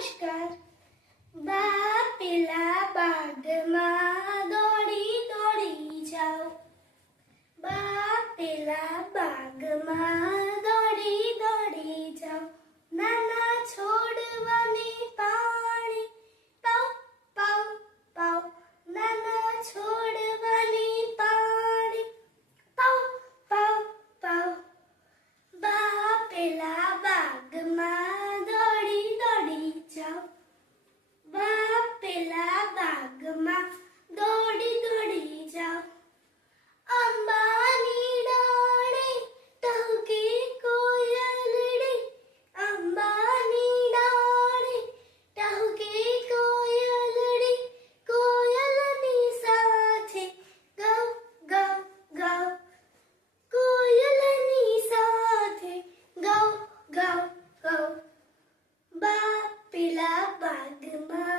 Namaskar. Ba pila. Папа, мама.